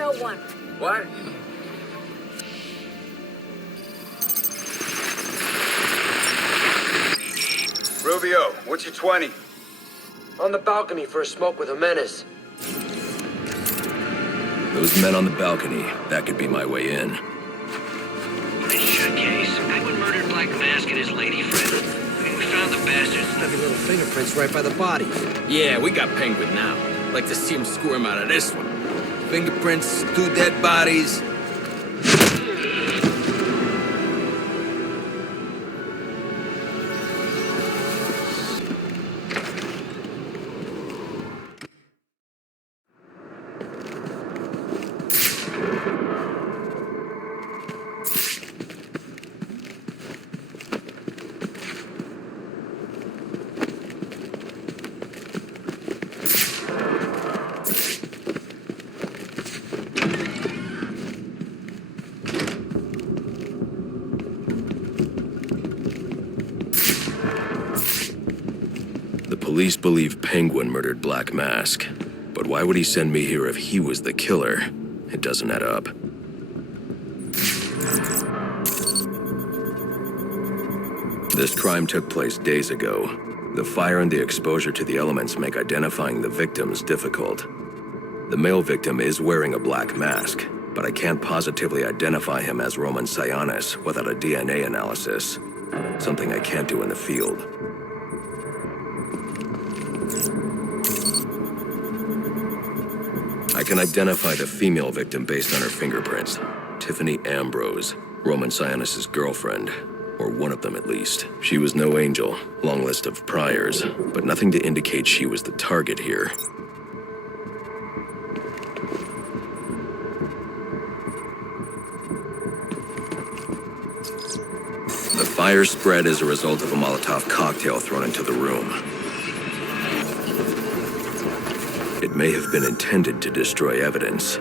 101. What? Rubio, what's your 20? On the balcony for a smoke with a menace. Those men on the balcony, that could be my way in. Nice shot, Case. Penguin murdered Black Mask and his lady friend. We found the bastards. Heavy little fingerprints right by the body. Yeah, we got Penguin now. Like to see him squirm out of this one. Fingerprints, 2 dead bodies. Police believe Penguin murdered Black Mask, but why would he send me here if he was the killer? It doesn't add up. This crime took place days ago. The fire and the exposure to the elements make identifying the victims difficult. The male victim is wearing a black mask, but I can't positively identify him as Roman Sionis without a DNA analysis. Something I can't do in the field. I can identify the female victim based on her fingerprints. Tiffany Ambrose, Roman Sionis' girlfriend. Or one of them at least. She was no angel, long list of priors, but nothing to indicate she was the target here. The fire spread as a result of a Molotov cocktail thrown into the room. It may have been intended to destroy evidence.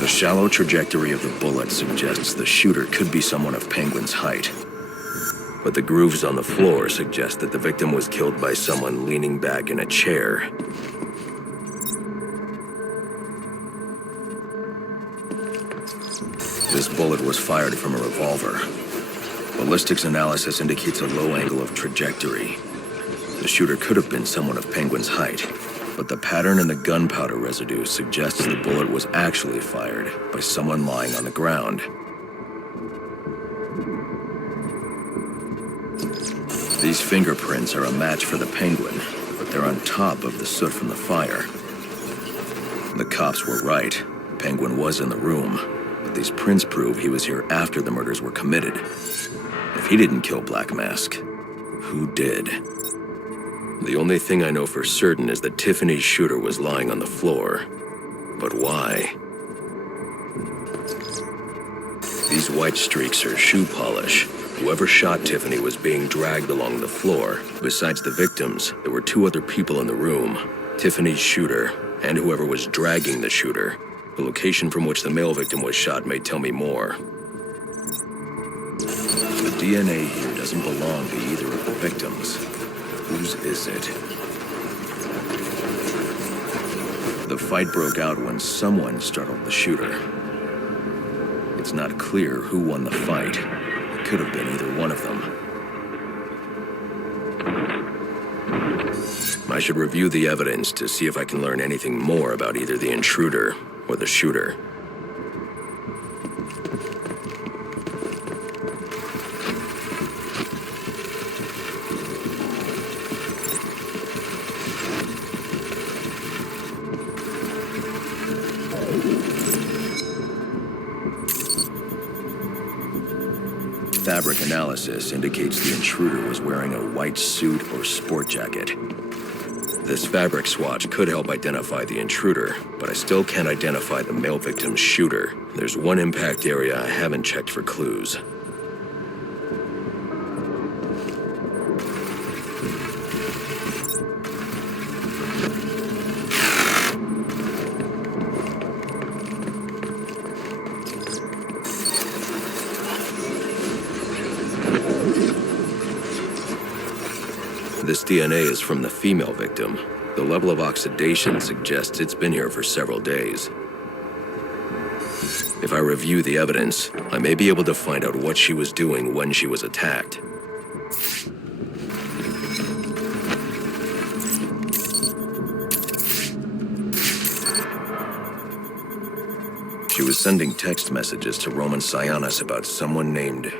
The shallow trajectory of the bullet suggests the shooter could be someone of Penguin's height. But the grooves on the floor suggest that the victim was killed by someone leaning back in a chair. This bullet was fired from a revolver. Ballistics analysis indicates a low angle of trajectory. The shooter could have been someone of Penguin's height, but the pattern in the gunpowder residue suggests the bullet was actually fired by someone lying on the ground. These fingerprints are a match for the Penguin, but they're on top of the soot from the fire. The cops were right. Penguin was in the room. But these prints prove he was here after the murders were committed. If he didn't kill Black Mask, who did? The only thing I know for certain is that Tiffany's shooter was lying on the floor. But why? These white streaks are shoe polish. Whoever shot Tiffany was being dragged along the floor. Besides the victims, there were 2 other people in the room. Tiffany's shooter, and whoever was dragging the shooter. The location from which the male victim was shot may tell me more. The DNA here doesn't belong to either of the victims. Whose is it? The fight broke out when someone startled the shooter. It's not clear who won the fight. It could have been either one of them. I should review the evidence to see if I can learn anything more about either the intruder or the shooter. Fabric analysis indicates the intruder was wearing a white suit or sport jacket. This fabric swatch could help identify the intruder, but I still can't identify the male victim's shooter. There's one impact area I haven't checked for clues. This DNA is from the female victim. The level of oxidation suggests it's been here for several days. If I review the evidence, I may be able to find out what she was doing when she was attacked. She was sending text messages to Roman Sionis about someone named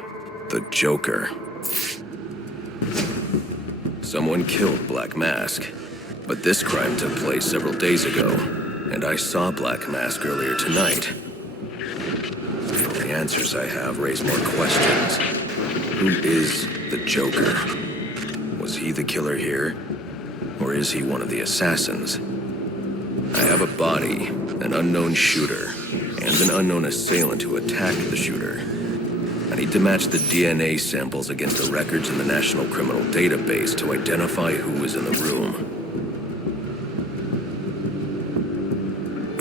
the Joker. Someone killed Black Mask, but this crime took place several days ago, and I saw Black Mask earlier tonight. The answers I have raise more questions. Who is the Joker? Was he the killer here? Or is he one of the assassins? I have a body, an unknown shooter, and an unknown assailant who attacked the shooter. I need to match the DNA samples against the records in the National Criminal Database to identify who was in the room.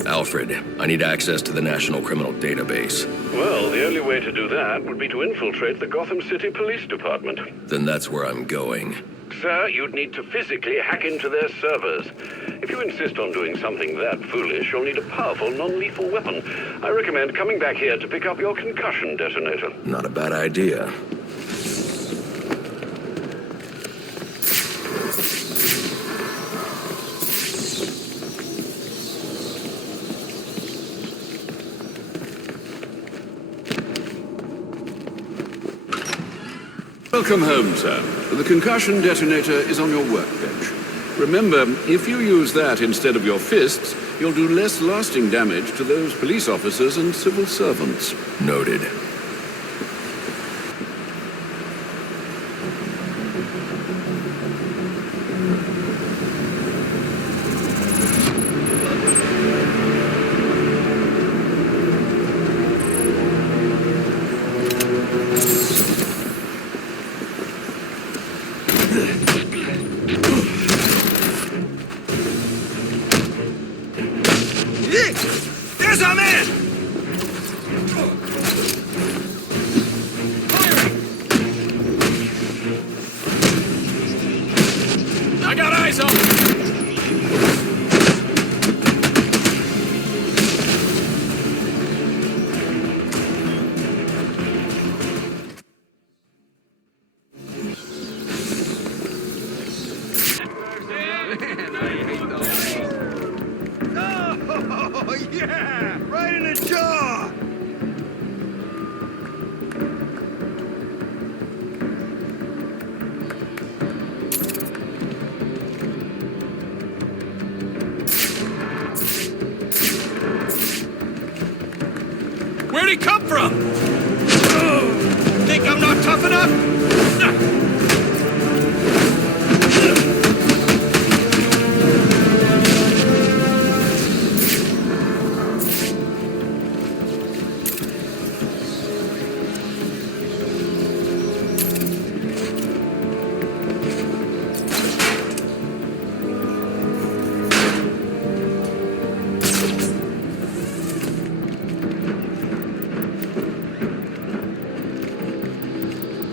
Alfred, I need access to the National Criminal Database. Well, the only way to do that would be to infiltrate the Gotham City Police Department. Then that's where I'm going. Sir, you'd need to physically hack into their servers. If you insist on doing something that foolish, you'll need a powerful, non-lethal weapon. I recommend coming back here to pick up your concussion detonator. Not a bad idea. Welcome home, sir. The concussion detonator is on your workbench. Remember, if you use that instead of your fists, you'll do less lasting damage to those police officers and civil servants. Noted. There's our man! I got eyes on him! Oh, yeah! Right in the jaw! Where'd he come from? Think I'm not tough enough?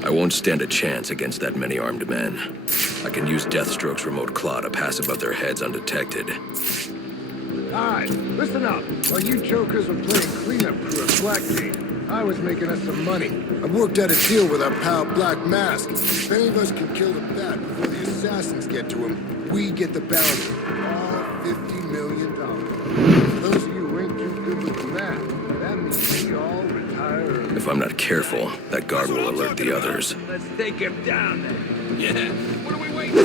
I won't stand a chance against that many armed men. I can use Deathstroke's remote claw to pass above their heads undetected. Alright, listen up. While you jokers were playing cleanup crew at Blackgate, I was making us some money. I worked out a deal with our pal Black Mask. If any of us can kill the Bat before the assassins get to him, we get the bounty. All $50 million. For those of you who ain't too good with the math, that means we all retire early. If I'm not careful, that guard will alert the others. Let's take him down then. Yeah. What are we waiting for?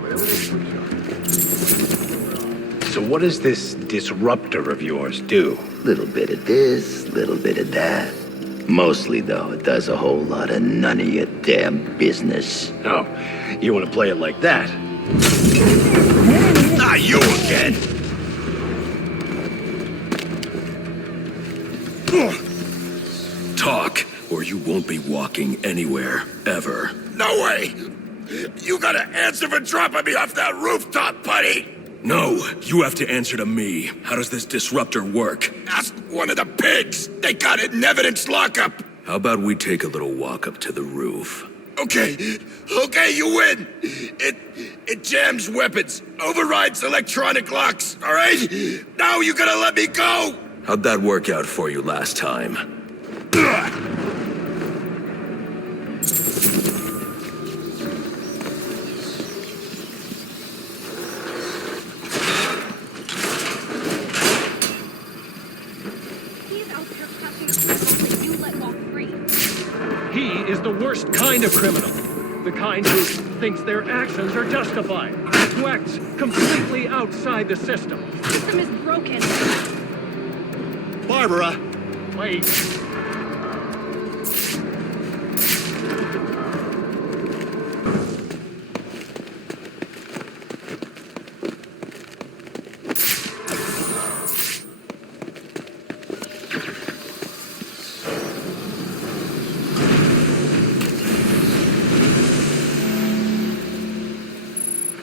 Whatever they put you on. So what does this disruptor of yours do? Little bit of this, little bit of that. Mostly, though, it does a whole lot of none of your damn business. Oh, you want to play it like that? Ah, you again! Talk, or you won't be walking anywhere, ever. No way! You gotta answer for dropping me off that rooftop, buddy! No, you have to answer to me. How does this disruptor work? Ask one of the pigs! They got it in evidence lockup! How about we take a little walk up to the roof? Okay, you win. It jams weapons, overrides electronic locks, all right? Now you gotta let me go. How'd that work out for you last time? He's out there crashing the people that you let walk free. He is the worst kind of criminal. The kind who thinks their actions are justified. Who acts completely outside the system. The system is broken. Barbara! Wait.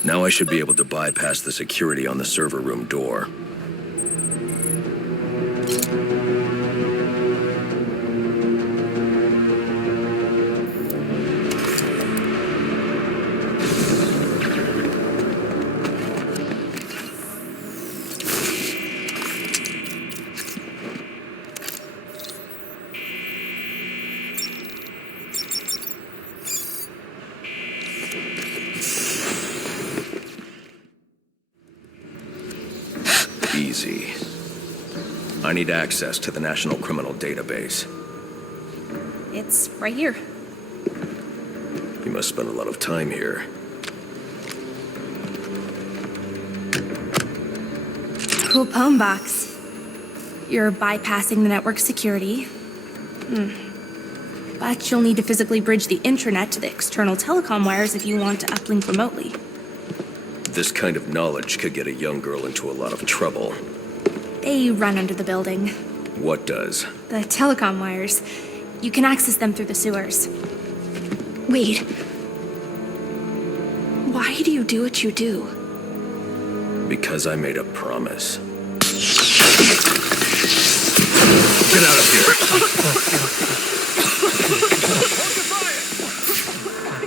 Now I should be able to bypass the security on the server room door. Easy. I need access to the National Criminal Database. It's right here. You must spend a lot of time here. Cool poem box. You're bypassing the network security. But you'll need to physically bridge the intranet to the external telecom wires if you want to uplink remotely. This kind of knowledge could get a young girl into a lot of trouble. They run under the building. What does? The telecom wires. You can access them through the sewers. Wait. Why do you do what you do? Because I made a promise. Get out of here!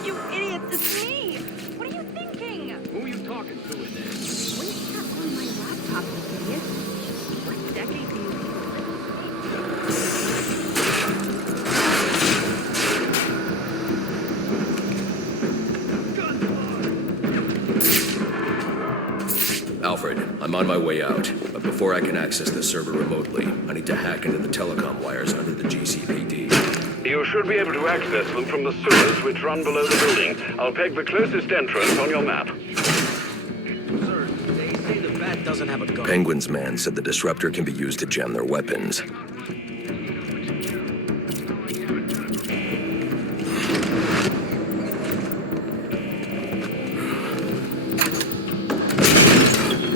You idiots, it's me! What are you thinking? Who are you talking to in there? What is that on my laptop, you idiot? What decade do you Alfred, I'm on my way out, but before I can access the server remotely, I need to hack into the telecom wires under the GCPD. You should be able to access them from the sewers which run below the building. I'll peg the closest entrance on your map. Sir, they say the bat doesn't have a gun. Penguin's man said the disruptor can be used to jam their weapons.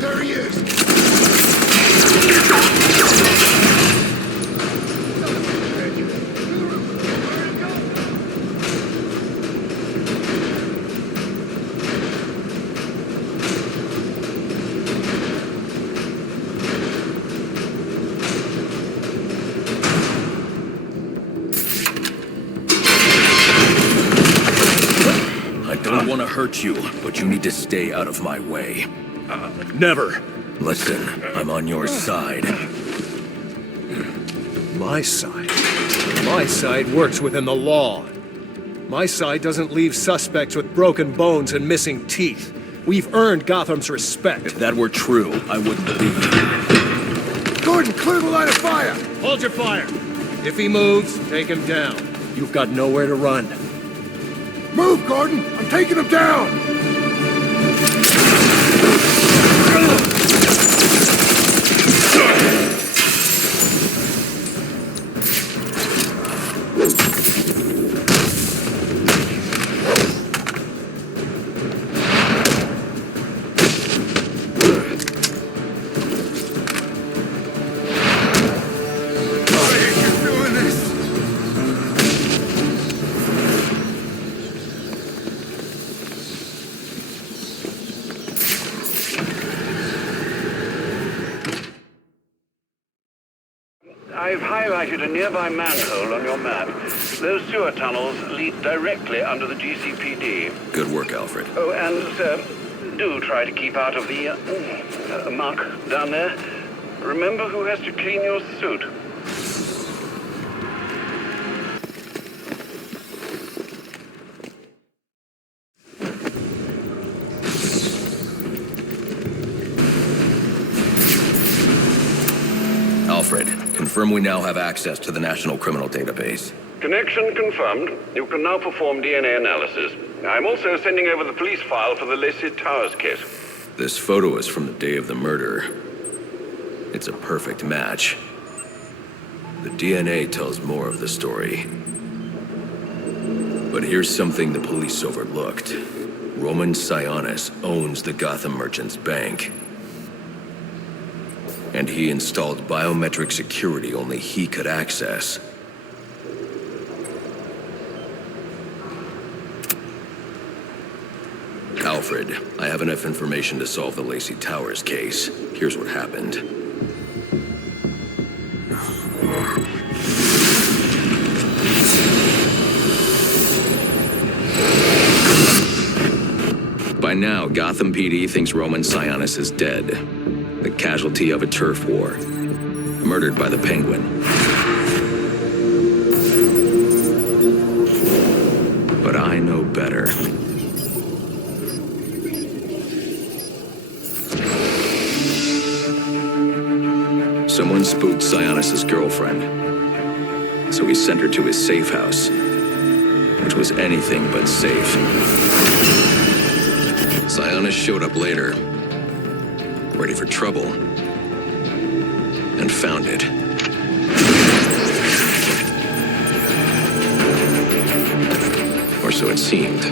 There he is! I don't want to hurt you, but you need to stay out of my way. Never. Listen, I'm on your side. My side? My side works within the law. My side doesn't leave suspects with broken bones and missing teeth. We've earned Gotham's respect. If that were true, I wouldn't believe you. Gordon, clear the line of fire! Hold your fire. If he moves, take him down. You've got nowhere to run. Move, Gordon! I'm taking him down! I've highlighted a nearby manhole on your map. Those sewer tunnels lead directly under the GCPD. Good work, Alfred. Oh, and, sir, do try to keep out of the, muck down there. Remember who has to clean your suit. Alfred, confirm we now have access to the National Criminal Database. Connection confirmed. You can now perform DNA analysis. I'm also sending over the police file for the Lacey Towers case. This photo is from the day of the murder. It's a perfect match. The DNA tells more of the story. But here's something the police overlooked. Roman Sionis owns the Gotham Merchants Bank. And he installed biometric security only he could access. Alfred, I have enough information to solve the Lacey Towers case. Here's what happened. By now, Gotham PD thinks Roman Sionis is dead. The casualty of a turf war. Murdered by the Penguin. But I know better. Someone spooked Sionis' girlfriend. So he sent her to his safe house. Which was anything but safe. Sionis showed up later. Ready for trouble. And found it. Or so it seemed.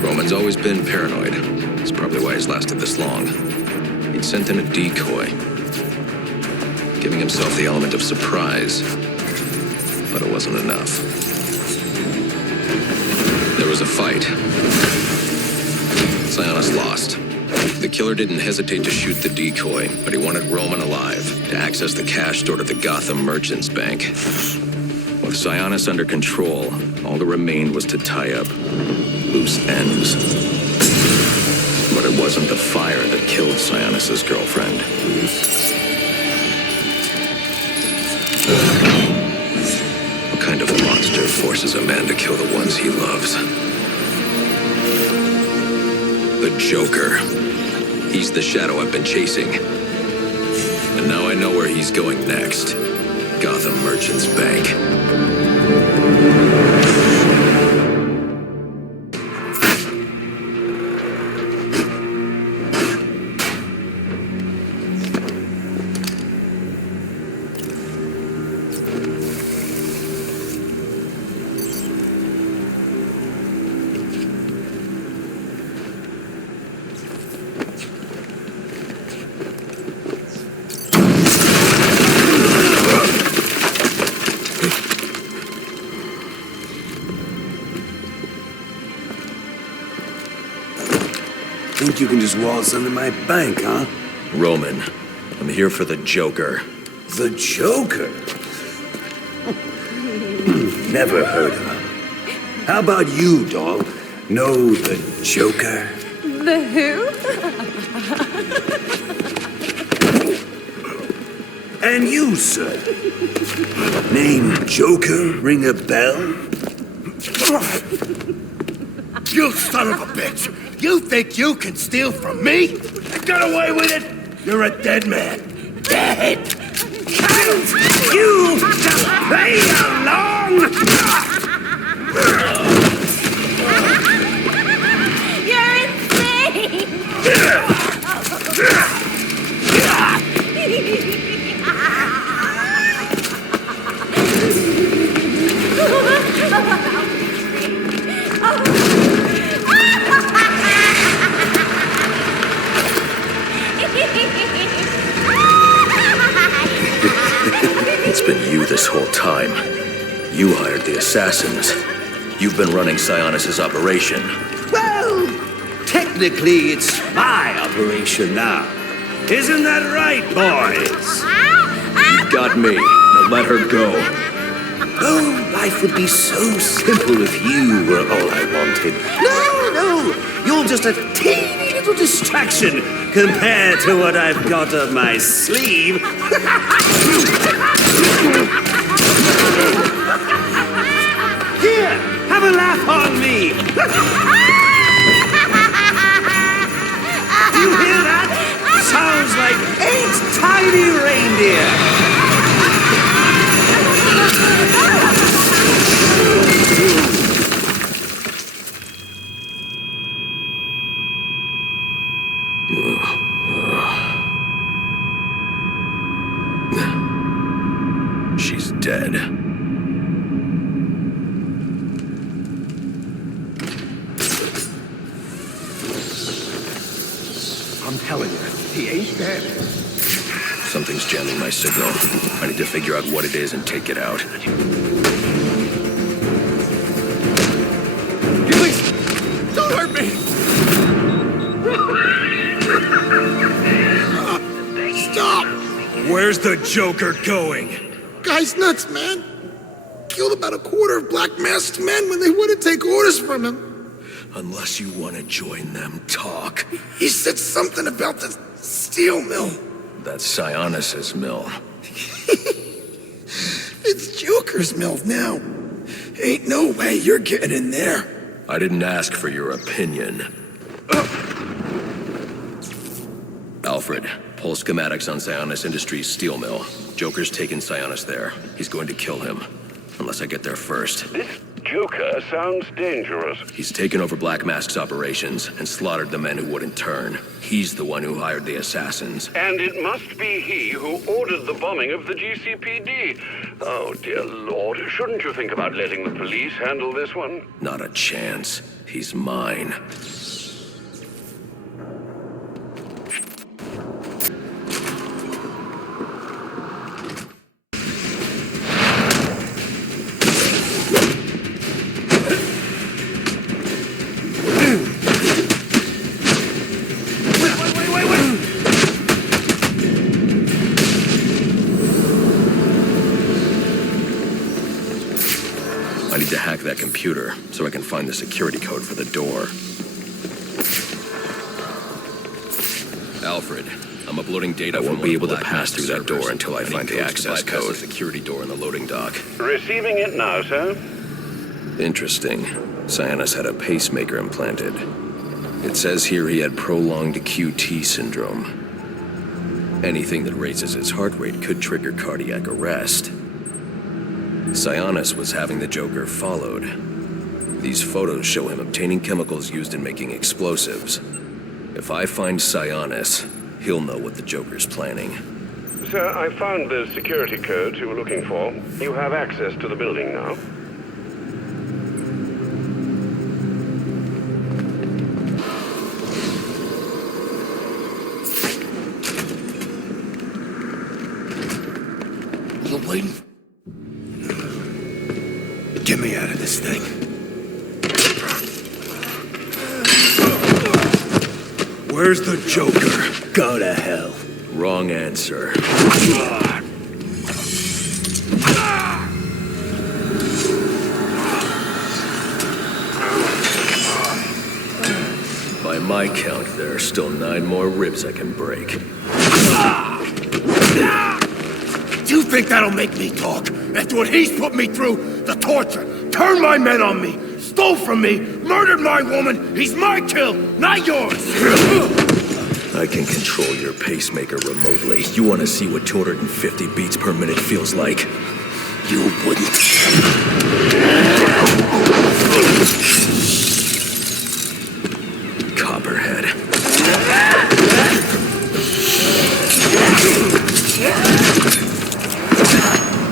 Roman's always been paranoid. That's probably why he's lasted this long. He'd sent in a decoy. Giving himself the element of surprise. But it wasn't enough. There was a fight. Sionis lost. The killer didn't hesitate to shoot the decoy, but he wanted Roman alive to access the cash stored at the Gotham Merchants Bank. With Sionis under control, all that remained was to tie up loose ends. But it wasn't the fire that killed Sionis' girlfriend. What kind of monster forces a man to kill the ones he loves? The Joker. He's the shadow I've been chasing. And now I know where he's going next. Gotham Merchants Bank. Think you can just waltz into my bank, huh? Roman, I'm here for the Joker. The Joker? Never heard of him. How about you, dog? Know the Joker? The who? And you, sir? Name Joker ring a bell? You son of a bitch! You think you can steal from me? Get away with it! You're a dead man. Dead! You just play along! You're It's been you this whole time. You hired the assassins. You've been running Sionis' operation. Well, technically it's my operation now. Isn't that right, boys? got me. Now let her go. Oh, life would be so simple if you were all I wanted. No, you're just a teeny little distraction compared to what I've got up my sleeve. Here, have a laugh on me. You hear that? Sounds like 8 tiny reindeer. She's dead. I'm telling you, he ain't dead. Something's jamming my signal. I need to figure out what it is and take it out. Please, don't hurt me! Stop! Where's the Joker going? Guy's nuts, man. Killed about a quarter of Black Mask's men when they wouldn't take orders from him. Unless you want to join them, talk. He said something about the steel mill. That's Sionis's mill. It's Joker's mill now. Ain't no way you're getting in there. I didn't ask for your opinion. Alfred, pull schematics on Sionis Industries steel mill. Joker's taken Sionis there. He's going to kill him. Unless I get there first. This Joker sounds dangerous. He's taken over Black Mask's operations and slaughtered the men who wouldn't turn. He's the one who hired the assassins. And it must be he who ordered the bombing of the GCPD. Oh, dear Lord. Shouldn't you think about letting the police handle this one? Not a chance. He's mine. I need to hack that computer so I can find the security code for the door. Alfred, I'm uploading data. I won't be able to pass through that door until I find the access code. The security door in the loading dock. Receiving it now, sir. Interesting. Sionis had a pacemaker implanted. It says here he had prolonged QT syndrome. Anything that raises his heart rate could trigger cardiac arrest. Sionis was having the Joker followed. These photos show him obtaining chemicals used in making explosives. If I find Sionis, he'll know what the Joker's planning. Sir, I found the security codes you were looking for. You have access to the building now. You're waiting. Get me out of this thing. Where's the Joker? Go to hell. Wrong answer. By my count, there are still 9 more ribs I can break. Do you think that'll make me talk? After what he's put me through, the torture, turned my men on me, stole from me, murdered my woman, he's my kill, not yours! I can control your pacemaker remotely. You want to see what 250 beats per minute feels like? You wouldn't. Copperhead.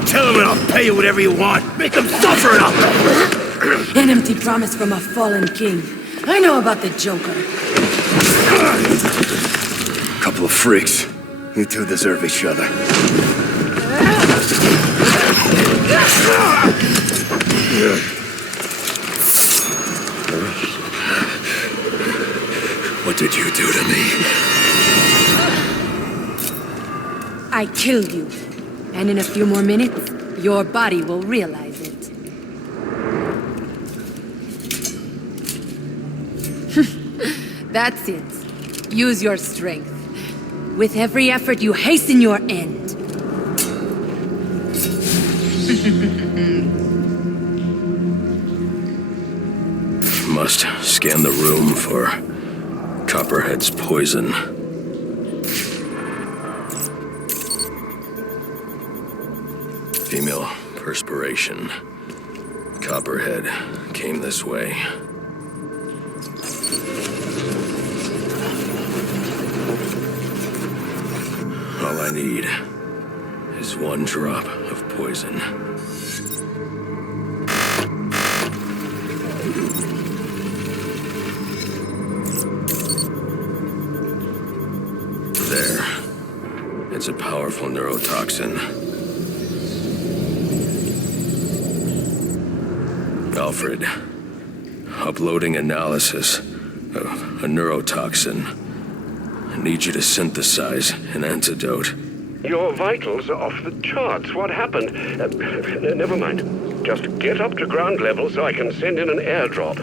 Tell him and I'll pay you whatever you want. Make him suffer enough. An empty promise from a fallen king. I know about the Joker. Couple of freaks. You two deserve each other. What did you do to me? I killed you. And in a few more minutes, your body will realize it. That's it. Use your strength. With every effort, you hasten your end. Must scan the room for Copperhead's poison. Female perspiration. Copperhead came this way. All I need is one drop of poison. There. It's a powerful neurotoxin. Alfred, uploading analysis of a neurotoxin. I need you to synthesize an antidote. Your vitals are off the charts. What happened? Never mind. Just get up to ground level so I can send in an airdrop.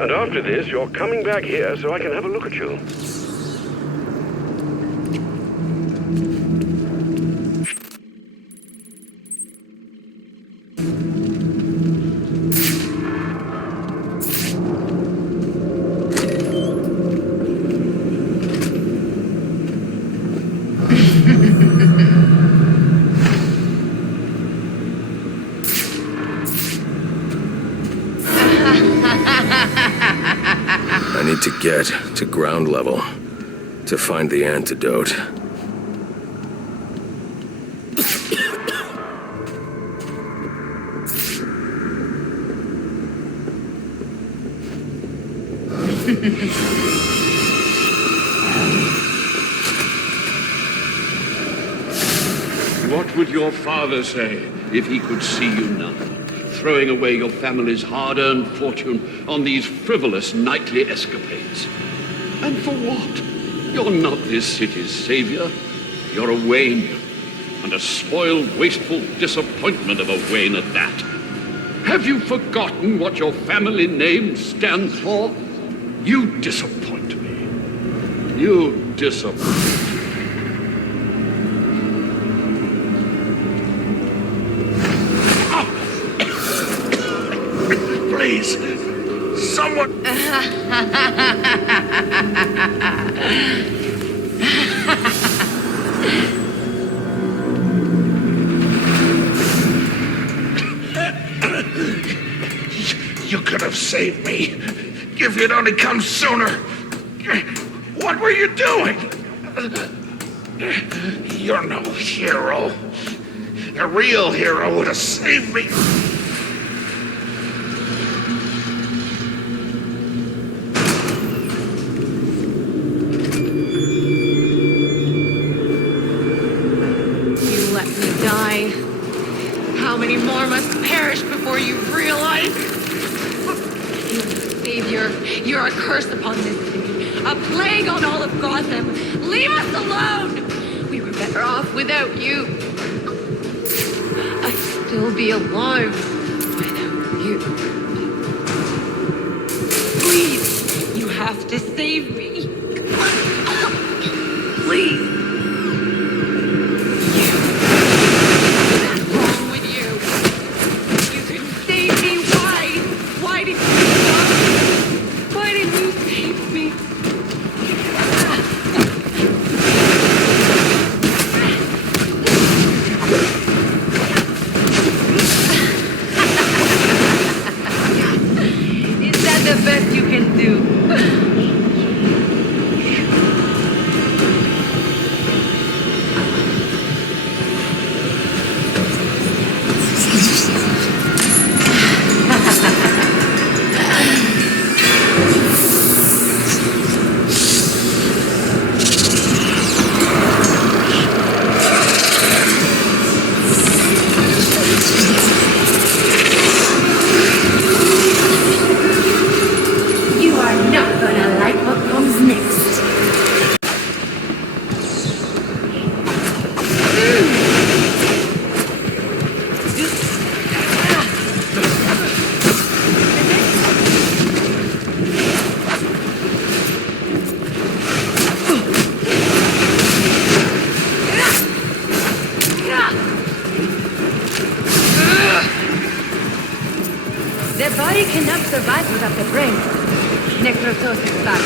And after this, you're coming back here so I can have a look at you. I need to get to ground level to find the antidote. What would your father say if he could see you now, throwing away your family's hard-earned fortune on these frivolous nightly escapades? And for what? You're not this city's savior. You're a Wayne, and a spoiled, wasteful disappointment of a Wayne at that. Have you forgotten what your family name stands for? You disappoint me. You disappoint. Please, someone... You could have saved me if you'd only come sooner. What were you doing? You're no hero. A real hero would have saved me. How many more must perish before you realize? Savior, you're a curse upon this city, a plague on all of Gotham. Leave us alone! We were better off without you. I'd still be alive without you. Please, you have to save me. Please. survive without the brain. Necrosis back.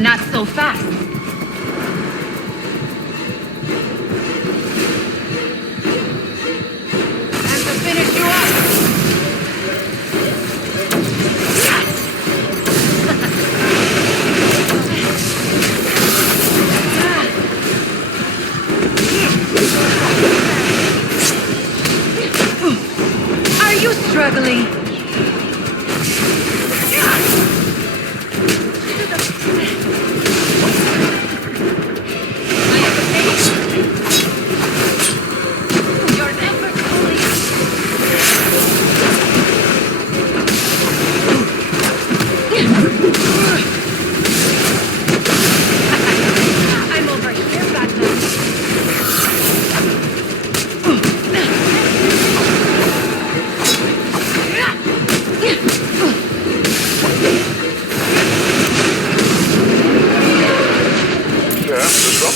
Not so fast. And to finish you off. Are you struggling?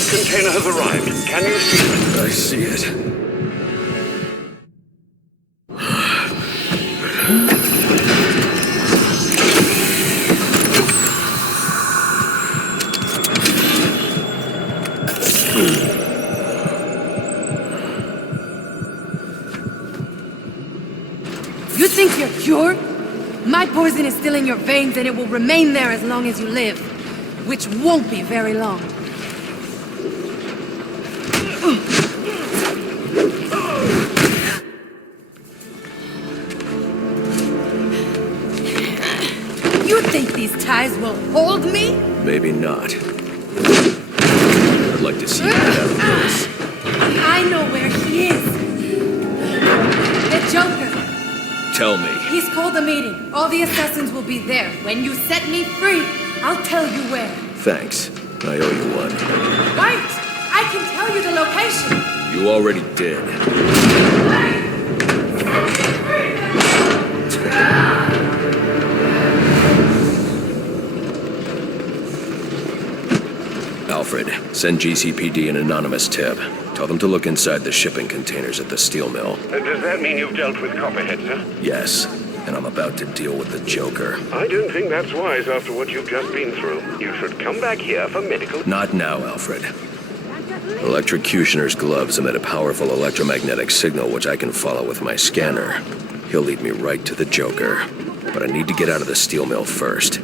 Container has arrived. Can you see it? I see it. You think you're cured? My poison is still in your veins and it will remain there as long as you live. Which won't be very long. You think these ties will hold me? Maybe not. I'd like to see you get out of this. I know where he is. The Joker. Tell me. He's called a meeting. All the assassins will be there. When you set me free, I'll tell you where. Thanks. I owe you one. Wait! I can tell you the location. You already did. Alfred, send GCPD an anonymous tip. Tell them to look inside the shipping containers at the steel mill. Does that mean you've dealt with Copperhead, sir? Yes, and I'm about to deal with the Joker. I don't think that's wise after what you've just been through. You should come back here for medical... Not now, Alfred. Electrocutioner's gloves emit a powerful electromagnetic signal which I can follow with my scanner. He'll lead me right to the Joker. But I need to get out of the steel mill first.